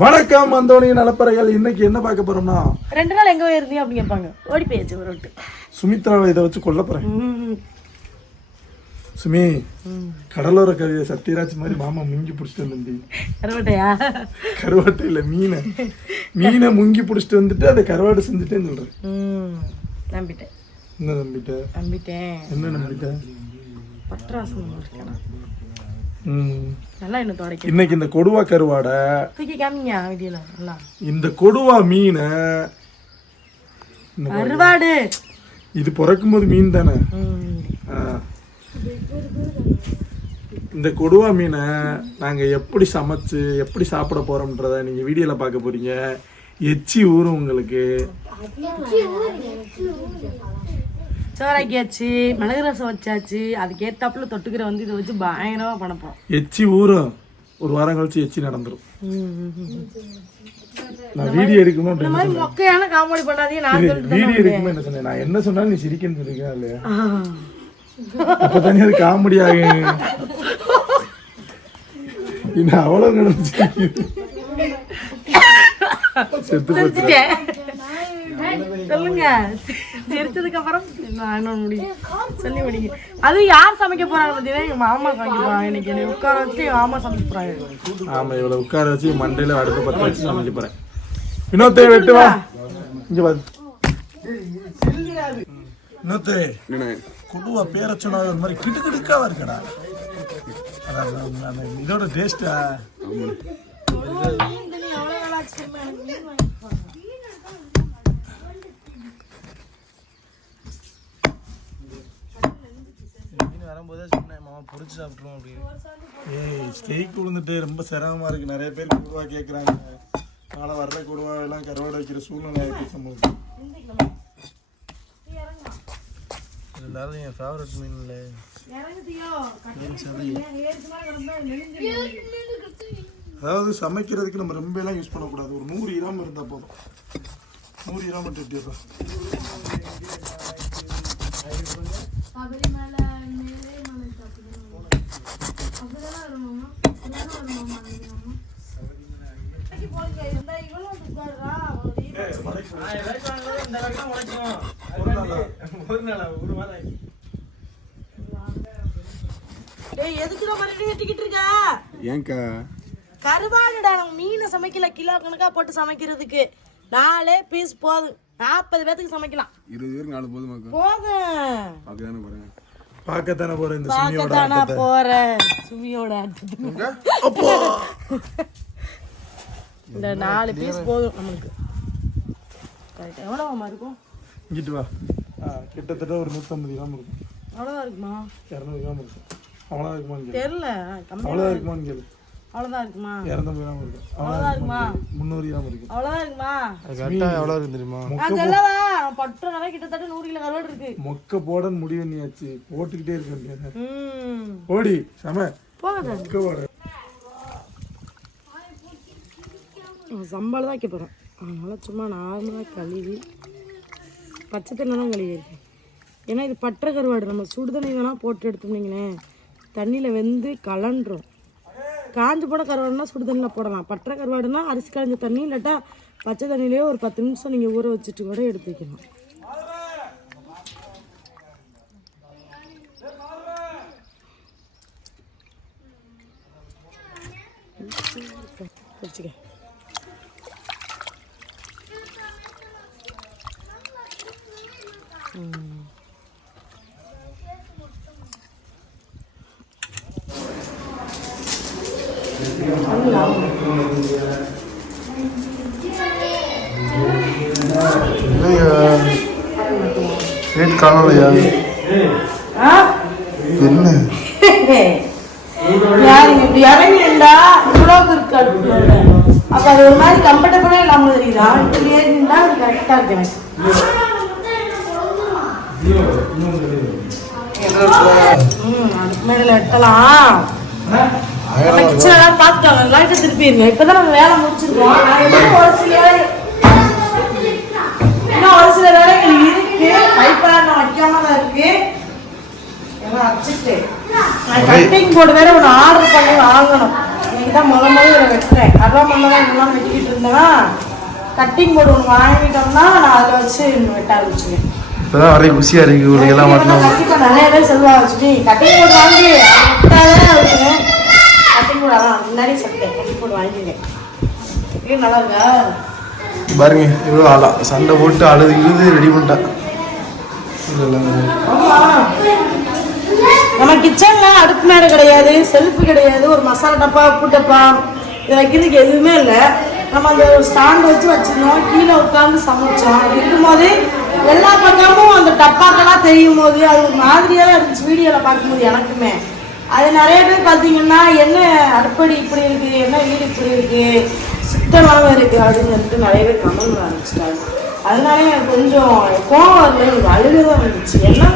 வணக்கம் அந்தோணி நலப்பறைகள். இன்னைக்கு என்ன பார்க்க போறோம்னா ரெண்டு நாள் எங்க இருந்தீங்க அப்படின்னு கேட்பாங்க. ஓடி போயாச்சு ஒரு விட்டு சுமித்ராவை இதை வச்சு கொல்ல போறேன். சுமி கடலோர கவிதை சத்யராஜ் மாதிரி மாமா முங்கி பிடிச்சிட்டு வந்து கருவட்டையா? கருவாட்டு இல்ல மீனை. மீனை முங்கி பிடிச்சிட்டு வந்துட்டு அதை கருவாடு செஞ்சுட்டேன்னு சொல்றேன். நம்பிட்டேன். என்ன நம்பிட்ட? நம்பிட்டேன். என்ன நம்பிட்ட? பட்ராசம் இருக்கணும் ம். நல்லா தொடக்க இன்னைக்கு இந்த கொடுவா கருவாடை தூக்கி காமிங்க வீடியோல நல்லா. இந்த கொடுவா மீனை இந்த கருவாடு. இது பிறக்கும்போது மீன் தானே. இந்த கொடுவா மீனை நாங்க எப்படி சமைச்சு எப்படி சாப்பிட போறோம்ன்றத நீங்க வீடியோல பார்க்க போறீங்க. எச்சி ஊறும் உங்களுக்கு. சோறாக்கியாச்சு மிளகு ரசம் வச்சாச்சு. அதுக்கு ஏத்தாப்புல தொட்டுக்கிற வந்து இதை வச்சு பயங்கரமா பண்ண போறோம். எச்சி ஊறும் ஒரு வாரம் கழிச்சு எச்சி நடந்துரும். நான் வீடியோ எடுக்கணும் இந்த மாதிரி மொக்கையான காமெடி பண்ணாதீங்க நான் சொல்லிட்டு வீடியோ எடுக்கணும் என்ன சொன்னேன்? நான் என்ன சொன்னாலும் நீ சிரிக்கன்னு சொல்லிருக்கேன் இல்லையா? அது காமெடி ஆகும் இன்னும் அவ்வளவு நடந்துச்சு. செத்து போச்சு. சொல்லுங்க. சிரிச்சதுக்கு அப்புறம் நான் என்ன முடியும். சொல்லி முடிங்க. அது யார் சமைக்க போறாங்க பார்த்தீங்கன்னா எங்க மாமா சமைக்க போறாங்க. இன்னைக்கு என்னை உட்கார வச்சு எங்க மாமா சமைக்க போறாங்க. ஆமா இவ்வளவு உட்கார வச்சு மண்டையில அடுப்பு பத்த வச்சு சமைக்க போறேன். வினோத்தே வெட்டு வா. இங்க வா வினோத்தே குடுவா பேர சொன்னாத ஒரு மாதிரி கிடு கிடுக்காவா இருக்கடா அதான் அந்த- அந்த இதோட டேஸ்டா வரும்போதே சொன்னேன் மாமா பொரிச்சு சாப்பிட்ருவோம் அப்படின்னு. ஏய் ஸ்டேக் விழுந்துட்டு ரொம்ப சிரமமா இருக்கு. நிறைய பேர் குடுவா கேக்குறாங்க. நாளை வர்ற குடுவா எல்லாம் கருவாடை வைக்கிற சூழ்நிலை ஆயிடுச்சு நம்மளுக்கு. எல்லாரும் என் ஃபேவரட் மீன் இல்லை அதாவது சமைக்கிறதுக்கு நம்ம ரொம்ப எல்லாம் யூஸ் பண்ணக்கூடாது. ஒரு நூறு கிராம் இருந்தா போதும். நூறு கிராம் மட்டும் எடுத்துடுறோம் டேய் எதுக்கு நம்ம ரெண்டு வெட்டிக்கிட்டு இருக்க? ஏன்க்கா கருவாடுடா மீனை சமைக்கல கிலோ கணக்கா போட்டு சமைக்கிறதுக்கு. நாலே பீஸ் போதும். நாற்பது பேத்துக்கு சமைக்கலாம். இருபது பேருக்கு நாலு போதும் பார்க்க தானே போகிறேன் பார்க்கத்தானே போறேன் இந்த சுமியோட பார்க்கத்தானா போறேன். சுமியோட ஆட்டத்துக்கு. இந்த நாலு பீஸ் போதும் நம்மளுக்கு. கரெக்ட் எவ்வளோமா இருக்கும் இங்கிட்டு வா. கிட்டத்தட்ட ஒரு நூற்றம்பது கிராம் இருக்கும். அவ்வளோதான் இருக்குமா? இரநூறு கிராம் இருக்கும். அவ்வளோதான் இருக்குமான்னு தெரில அவ்வளோதான் இருக்குமான்னு கேளு அவ்வளோதான் இருக்குமா இரநூத்தம்பது கிராம் இருக்கும். அவ்வளோதான் இருக்குமா முந்நூறு கிராம் அவ்வளோதான் இருக்குமா? கரெக்டாக எவ்வளோ இருக்கு தெரியுமா? நான் சொல்லவா? கிட்டத்தட்ட நூறு கிலோ கருவாடு இருக்கு. மொக்க போடன்னு முடிவு பண்ணியாச்சு. போட்டுக்கிட்டே இருக்க வேண்டியது ம். ஓடி செம. போகாத மொக்க போட. சம்பால் தான் வைக்க போகிறேன் அதனால் சும்மா நார்மலாக கழுவி பச்சை தண்ணி தான் கழுவி ஏன்னா இது பற்ற கருவாடு. நம்ம சுடு தண்ணி போட்டு எடுத்துனீங்களேன் தண்ணியில் வெந்து கலண்டுரும் காஞ்சு போன கருவாடுனா சுடு தண்ணியில் போடலாம். பற்ற கருவாடுனா அரிசி காய்ஞ்ச தண்ணி இல்லாட்டா பச்சை தண்ணியிலேயே ஒரு பத்து நிமிஷம் நீங்கள் ஊற வச்சுட்டு கூட எடுத்து ரேட் காணலையா என்ன யாருங்க இப்படி இறங்கிண்டா இவ்வளோக்கு இருக்கு அடுப்புல அப்போ அது ஒரு மாதிரி கம்ஃபர்டபுளாக இல்லாமல் தெரியுதா இப்படி ஏறிண்டா அது கரெக்டாக இருக்கு எனக்கு ம் அதுக்கு மேலே வெட்டலாம் நம்ம கிச்சன் எல்லாம் பார்த்துட்டாங்க லைட்டை திருப்பிடுங்க இப்போதான் நம்ம வேலை முடிச்சிருக்கோம் இன்னும் ஒரு சில இன்னும் ஒரு சில வேலைகள் இருக்கு. பைப்பெல்லாம் நான் வைக்காம தான் இருக்கு எல்லாம் வச்சுட்டு நான் கட்டிங் போர்டு வேற ஒன்று ஆர்டர் பண்ணி வாங்கணும் இன்னைக்கு தான் முத முதல்ல இதை வெட்டுறேன் கருவா மண்ணில் தான் இதெல்லாம் வெட்டிக்கிட்டு இருந்தேன் கட்டிங் போர்டு ஒன்று வாங்கிட்டோம்னா நான் அதில் வச்சு வெட்ட ஆரம்பிச்சுவேன் இப்பதான் வரைக்கும் குசியா இருக்கு உங்களுக்கு எல்லாம் கண்டிப்பா நிறைய பேர் சொல்லுவாங்க சுட்டி கட்டிங் போர்டு வாங்கி கட்டிங் போர்டு அதான் முன்னாடி சொல்லிட்டேன் கட்டிங் போர்டு எப்படி நல்லா இருக்கா? பாருங்க இவ்வளோ ஆளா. சண்டை போட்டு அழுது இழுது ரெடி பண்ணிட்டேன் நம்ம கிச்சன்ல அடுப்பு மேடை கிடையாது செல்ஃப் கிடையாது ஒரு மசாலா டப்பா உப்பு டப்பா இது வைக்கிறதுக்கு எதுவுமே இல்லை. நம்ம அந்த ஸ்டாண்ட் வச்சு வச்சிருந்தோம் கீழே உட்காந்து சமைச்சோம். இருக்கும்போது எல்லா பக்கமும் அந்த டப்பாக்கெல்லாம் தெரியும் போது அது ஒரு மாதிரியாக தான் இருந்துச்சு வீடியோவில் பார்க்கும்போது எனக்குமே. அது நிறைய பேர் பார்த்தீங்கன்னா என்ன அடுப்படி இப்படி இருக்குது என்ன வீடு இப்படி இருக்குது சுத்தமாக இருக்குது அப்படின்னு சொல்லிட்டு நிறைய பேர் கமெண்ட் ஆரம்பிச்சிட்டாங்க. அதனால எனக்கு கொஞ்சம் கோவம் வரல எனக்கு அழுகை தான் வந்துச்சு. ஏன்னா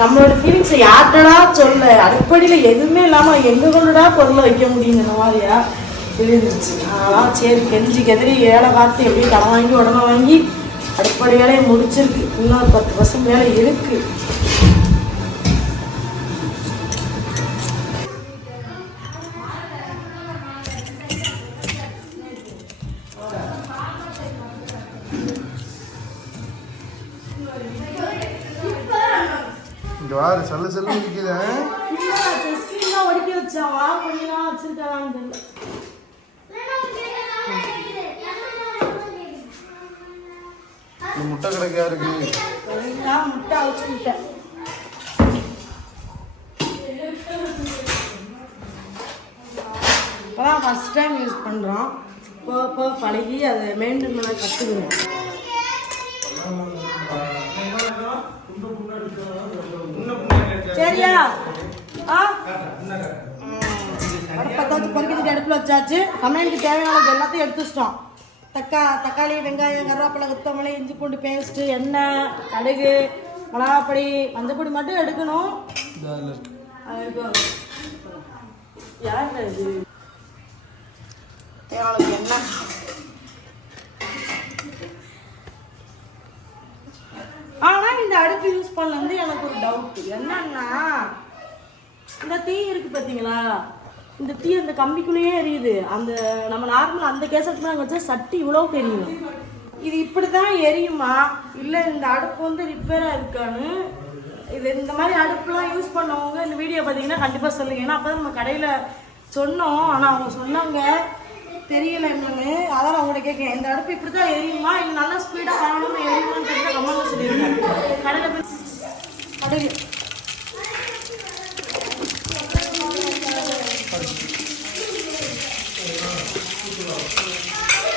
நம்மளோட ஃபீலிங்ஸை யார்கிட்டடா சொல்ல அடுப்படியில் எதுவுமே இல்லாமல் எங்கே பொருளை வைக்க முடியும் இந்த மாதிரியா இருந்துச்சு. அதெல்லாம் சரி கெஞ்சி கெதிரி வேலை பார்த்து எப்படியும் கடன் வாங்கி உடனே வாங்கி அடிப்படை வேலையை முடிச்சிருக்கு. இன்னொரு பத்து வருஷம் வேலை இருக்கு. இங்க வாரு சொல்ல சொல்ல இருக்குது செஸ்லாம் ஒடுக்கி வச்சான் வா கொஞ்சம் வச்சிருக்கான்னு தெரியல முட்டை கிடக்கா இருக்கு எல்லாம் முட்டை அவிச்சு முட்டை இப்போதான் ஃபஸ்ட் டைம் யூஸ் பண்ணுறோம் இப்போ இப்போ பழகி அதை மெயின்டைன் பண்ண கற்றுக்கணும் சரியா? ஆ? வச்சு பொறுக்கிட்டு அடுப்பில் வச்சாச்சு. சமையலுக்கு தேவையானது எல்லாத்தையும் எடுத்து வச்சிட்டோம் தக்கா தக்காளி வெங்காயம் கருவேப்பிலை கொத்தமல்லி இஞ்சி பூண்டு பேஸ்ட்டு எண்ணெய் கடுகு மிளகாப்பொடி மஞ்சப்பொடி மட்டும் எடுக்கணும். யாருடா இது? தேவையானது எண்ணெய் ஆனால் இந்த அடுப்பு யூஸ் பண்ணலேருந்து எனக்கு ஒரு டவுட் என்னன்னா இந்த தீ இருக்குது பார்த்தீங்களா இந்த தீ அந்த கம்பிக்குள்ளேயே எரியுது. அந்த நம்ம நார்மல் அந்த கேசட் நாங்கள் வச்சா சட்டி இவ்வளோ தெரியும். இது இப்படி தான் எரியுமா? இல்லை இந்த அடுப்பு வந்து ரிப்பேராக இருக்கான்னு? இது இந்த மாதிரி அடுப்புலாம் யூஸ் பண்ணவங்க இந்த வீடியோ பார்த்தீங்கன்னா கண்டிப்பாக சொல்லுங்க. ஏன்னா அப்போ நம்ம கடையில் சொன்னோம். ஆனால் அவங்க சொன்னாங்க தெரியல என்னன்னு. அதான் அவங்கள்ட்ட கேட்கேன் இந்த அடுப்பு இப்படி தான் எரியுமா? இல்லை நல்லா ஸ்பீடாக காணணும்னு எரியுமான்னு தெரியல. கமெண்ட்ல சொல்லியிருக்காங்க கடையில் போய் கடையில்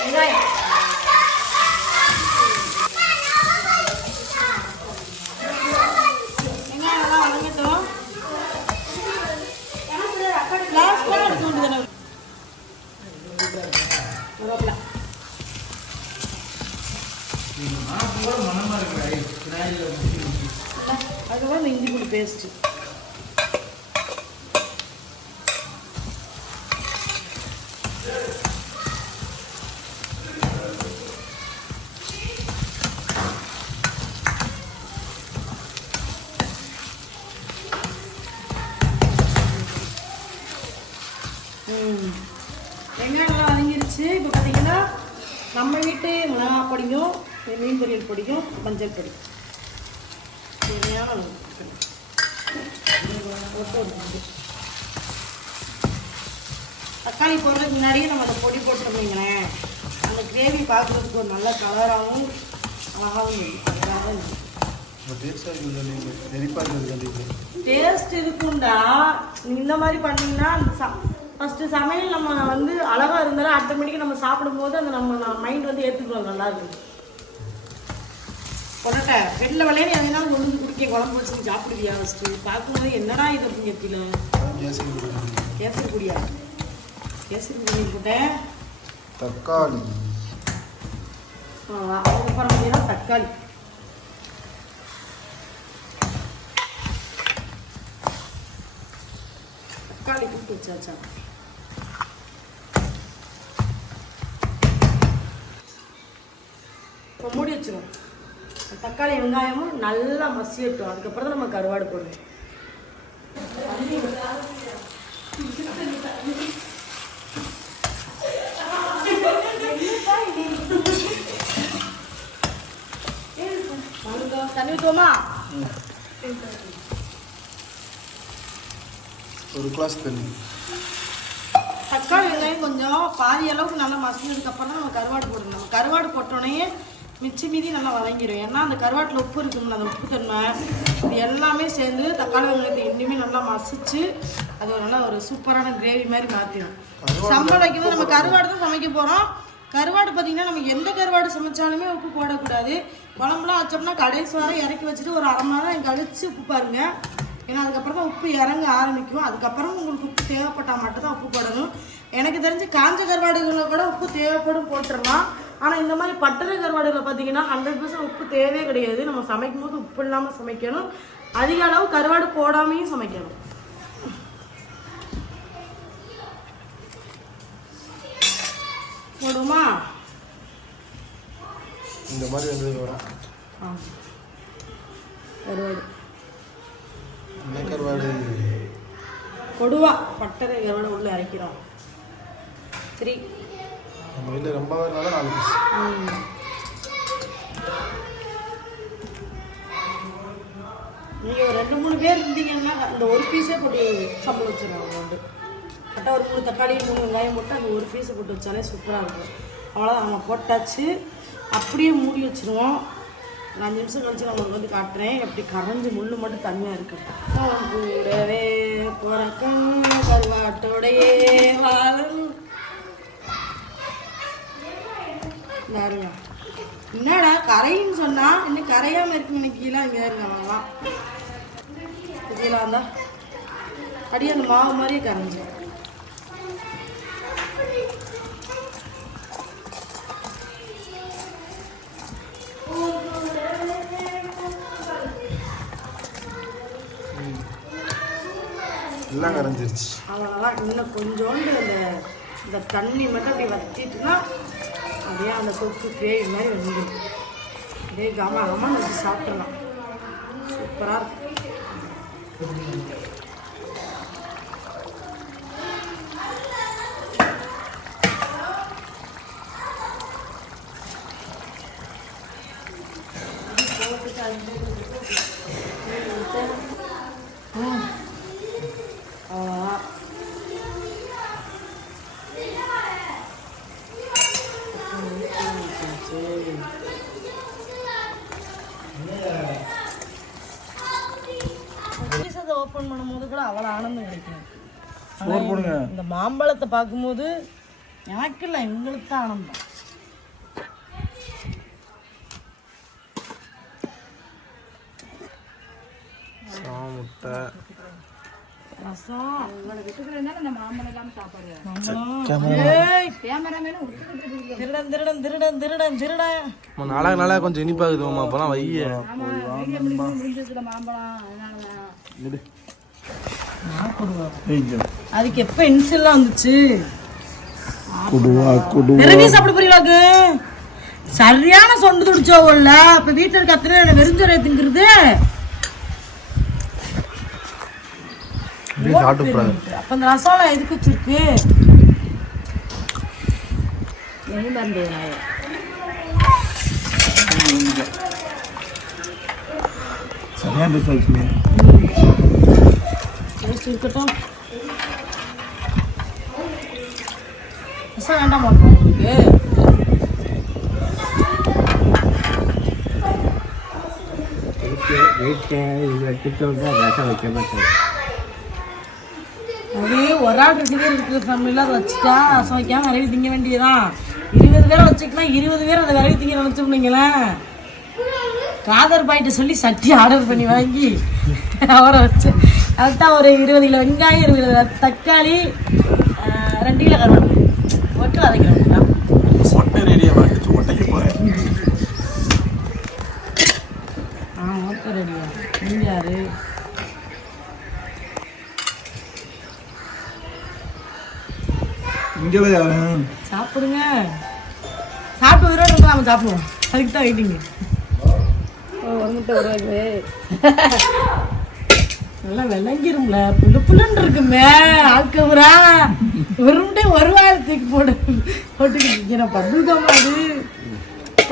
வெங்காயம் அதுக்கப்புறம் இஞ்சி பூண்டு பேஸ்ட்டு ம். நல்லா வதங்கிருச்சு. இப்போ பார்த்தீங்கன்னா நம்ம வீட்டு மிளகா பொடியும் மீன் பொரியல் பொடியும் மஞ்சள் பொடி தேவையான அளவு போட்டு தக்காளி போடுறதுக்கு முன்னாடியே நம்ம அந்த பொடி போட்டுருந்தீங்களேன் அந்த கிரேவி பார்க்குறதுக்கு ஒரு நல்ல கலராகவும் அழகாகவும் கண்டிப்பாக டேஸ்ட் இருக்கும்டா. இந்த மாதிரி பண்ணீங்கன்னா ஃபஸ்ட்டு சமையல் நம்ம வந்து அழகாக இருந்தாலும் ஆட்டோமேட்டிக்காக நம்ம சாப்பிடும்போது அந்த நம்ம மைண்ட் வந்து ஏற்றுக்கிறோம் நல்லா இருக்கு கொண்டட்ட வெளில விளையாடி எதனால வந்து குடிக்க குழம்பு வச்சு சாப்பிடுவியா ஃபஸ்ட்டு பார்க்கும்போது என்னடா இது அப்படின்னு கேட்கல கேசரி போட்டுருக்கேன். கேசரி குடி போட்டேன். தக்காளி. அதுக்கப்புறம் பார்த்தீங்கன்னா தக்காளி. தக்காளி கூட்டு வச்சாச்சா? இப்போ மூடி வச்சிரும். தக்காளி வெங்காயமும் நல்லா மசியட்டும். அதுக்கப்புறம் தான் நம்ம கருவாடு போடணும். தண்ணி ஒரு கிளாஸ் தண்ணி. தக்காளி வெங்காயம் கொஞ்சம் பாதி அளவுக்கு நல்லா மசிஞ்சதுக்கப்புறம் தான் நம்ம கருவாடு போடணும். கருவாடு போட்டோடனே மிச்ச மீதி நல்லா வதங்கிடும் ஏன்னா அந்த கருவாட்டில் உப்பு இருக்கும்ல அந்த உப்பு தன்மை இது எல்லாமே சேர்ந்து தக்காளி வெங்காயத்தை இன்னுமே நல்லா மசிச்சு அது ஒரு நல்ல ஒரு சூப்பரான கிரேவி மாதிரி மாற்றிடும் சம்பளம் வைக்கும்போது நம்ம கருவாடு தான் சமைக்க போகிறோம் கருவாடு பார்த்தீங்கன்னா நம்ம எந்த கருவாடு சமைச்சாலுமே உப்பு போடக்கூடாது. குழம்புலாம் வச்சோம்னா கடைசி வரை இறக்கி வச்சுட்டு ஒரு அரை மணி நேரம் கழிச்சு உப்பு பாருங்க. ஏன்னா அதுக்கப்புறம் தான் உப்பு இறங்க ஆரம்பிக்கும். அதுக்கப்புறம் உங்களுக்கு உப்பு தேவைப்பட்டால் மட்டும் தான் உப்பு போடணும். எனக்கு தெரிஞ்சு காஞ்ச கருவாடுகளில் கூட உப்பு தேவைப்படும் போட்டுடலாம். ஆனால் இந்த மாதிரி பட்டறை கருவாடுகளை பார்த்தீங்கன்னா ஹண்ட்ரட் பர்சன்ட் உப்பு தேவையே கிடையாது. நம்ம சமைக்கும் போது உப்பு இல்லாமல் சமைக்கணும். அதிக அளவு கருவாடு போடாமையும் சமைக்கணும். போடுமா இந்த மாதிரி வந்ததுக்கு வரும் ஆ. கருவாடு. என்ன கருவாடு? கொடுவா பட்டறை கருவாடு உள்ளே இறக்கிறோம் த்ரீ நம்ம வீட்டில் ரொம்ப வேறுனால நாலு பீஸ் நீங்கள் ஒரு ரெண்டு மூணு பேர் இருந்தீங்கன்னா அந்த ஒரு பீஸே போட்டு சம்பளம் வச்சுருவாங்க வந்து கரெக்டாக ஒரு மூணு தக்காளி மூணு வெங்காயம் போட்டு அந்த ஒரு பீஸை போட்டு வச்சாலே சூப்பராக இருக்கும். அவ்வளோதான் நம்ம போட்டாச்சு. அப்படியே மூடி வச்சுருவோம். அஞ்சு நிமிஷம் கழிச்சு நான் உங்களுக்கு வந்து காட்டுறேன். எப்படி கரைஞ்சி முள்ளு மட்டும் தனியாக இருக்கு. கூடவே பிறக்கும் கருவாட்டோடையே வாழும் பாருங்க என்னடா கரைன்னு சொன்னா இன்னும் கரையாம இருக்கு இன்னைக்கு கீழே இங்கே இருக்காங்களாம் கீழே வந்தா அப்படியே அந்த மாவு மாதிரியே கரைஞ்சி. எல்லாம் கரைஞ்சிருச்சு. அவ்வளோதான் இன்னும் கொஞ்சோண்டு அந்த இந்த தண்ணி மட்டும் அப்படி வத்திட்டுனா அப்படியே அந்த தொக்கு கிரேவி மாதிரி வந்துடும். அப்படியே கம கமன்னு வச்சு சாப்பிட்றலாம் சூப்பராக இருக்கும். பீஸத்தை ஓப்பன் பண்ணும்போது கூட அவ்வளோ ஆனந்தம் கிடைக்கும். இந்த மாம்பழத்தை பார்க்கும்போது எனக்கு இல்லை எங்களுக்கு தான் ஆனந்தம். முட்டை ரசம். மாம்பழம். கேமரா ஏய், திருடன் திருடன் திருடன் திருடன். திருடன் நாளாக நாளாக கொஞ்சம் இனிப்பாகுது மாமா அப்போலாம் வைய. அதுக்கு எப்போ இன்சில்லாம் வந்துச்சு? குடுவா சாப்பிட போறீங்களாக்கு சரியான சொண்டு துடிச்சோவல்ல அப்ப வீட்டுல இருக்க அத்தனை வெறுஞ்சோரைய திங்கிறது அப்ப இந்த ரசம்லாம் எதுக்கு வச்சிருக்கு? சரியா பேசுவீங்க டேஸ்ட் இருக்கட்டும் வேண்டாமா உங்களுக்கு அது ஒரு ஆள் பேர் இருக்கிற அதை வச்சுட்டா ரசம் வைக்காம விரவி திங்க வேண்டியதுதான் இருபது பேரை வச்சுக்கலாம் இருபது பேர் அதை விரவி திங்க நினச்சோம்னீங்களேன் காதர் பாய்கிட்ட சொல்லி சட்டி ஆர்டர் பண்ணி வாங்கி அவரை வச்சு அதுதான் ஒரு இருபது கிலோ வெங்காயம் இருபது கிலோ தக்காளி ரெண்டு கிலோ கருவாடு போட்டு வதக்கிறோம் மொட்டை ரெடியாக வாங்கிச்சு மொட்டைக்கு போகிறேன் ஆ ஓகே ரெடியா நீங்கள் யாரு? இங்கே சாப்பிடுங்க. சாப்பிட்டு உயிரோட இருந்தா நம்ம சாப்பிடுவோம். அதுக்கு தான் வெயிட்டிங்க ஒரு முட்டை ஒரு நல்லா விளங்கிரும்ல. புல்லு புல்லுன்னு இருக்குமே ஆக்கவுரா ஒரு முட்டை ஒரு வாரத்துக்கு போடு போட்டுக்கிட்டு நான் பத்து அது.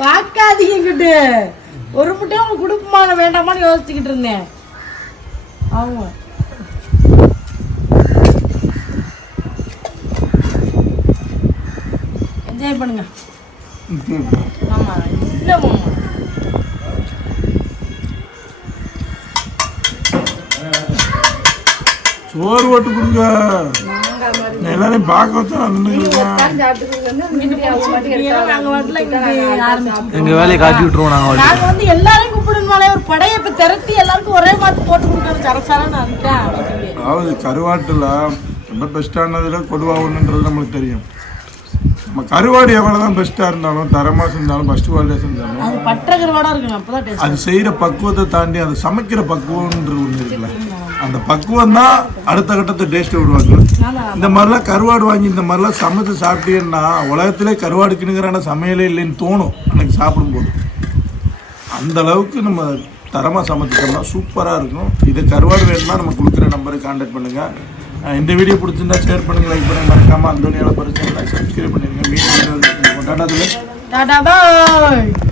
பார்க்காதீங்க இங்கிட்டு. ஒரு முட்டையும் உங்களுக்கு கொடுக்குமான வேண்டாமான்னு யோசிச்சுக்கிட்டு இருந்தேன். ஆமா. என்ஜாய் பண்ணுங்க. ஆமா இல்ல மாமா. சோறு போட்டு கொடுங்க. எல்லாரையும் பார்க்க வச்சா எங்கள் வேலையை காட்டி விட்டுருவோம் நாங்க வந்து எல்லாரையும் கூப்பிடணுமாலே ஒரு படையை இப்ப திரட்டி எல்லாருக்கும் ஒரே மாதிரி போட்டு அப்படின்னு சொல்லி அதாவது கருவாட்டில் ரொம்ப பெஸ்ட்டானதில் கொடுவா ஒன்றுன்றது நம்மளுக்கு தெரியும். நம்ம கருவாடு எவ்வளோ தான் பெஸ்ட்டாக இருந்தாலும் தரமாக செஞ்சாலும் ஃபஸ்ட் குவாலிட்டியாக செஞ்சாலும் அது பற்ற கருவாடா இருக்கணும் டேஸ்ட் அது செய்கிற பக்குவத்தை தாண்டி அது சமைக்கிற பக்குவம்ன்றது ஒன்று இருக்குல்ல. அந்த பக்குவம் தான் அடுத்த கட்டத்தை டேஸ்ட்டை உருவாக்கும் இந்த மாதிரிலாம் கருவாடு வாங்கி இந்த மாதிரிலாம் சமைச்சு சாப்பிட்டீங்கன்னா உலகத்திலே கருவாடுக்குனுங்கிறான சமையலே இல்லைன்னு தோணும் அன்னைக்கு சாப்பிடும்போது. அந்த அளவுக்கு நம்ம தரமாக சமைச்சிட்டோம்னா சூப்பராக இருக்கும். இது கருவாடு வேணும்னா நம்ம கொடுக்குற நம்பருக்கு கான்டாக்ட் பண்ணுங்கள் இந்த வீடியோ பிடிச்சிருந்தா ஷேர் பண்ணுங்கள் லைக் பண்ணுங்க மறக்காமல் அந்த பரிசு சப்ஸ்கிரைப் பண்ணிடுங்க மீண்டும் டாடா டாடா பாய்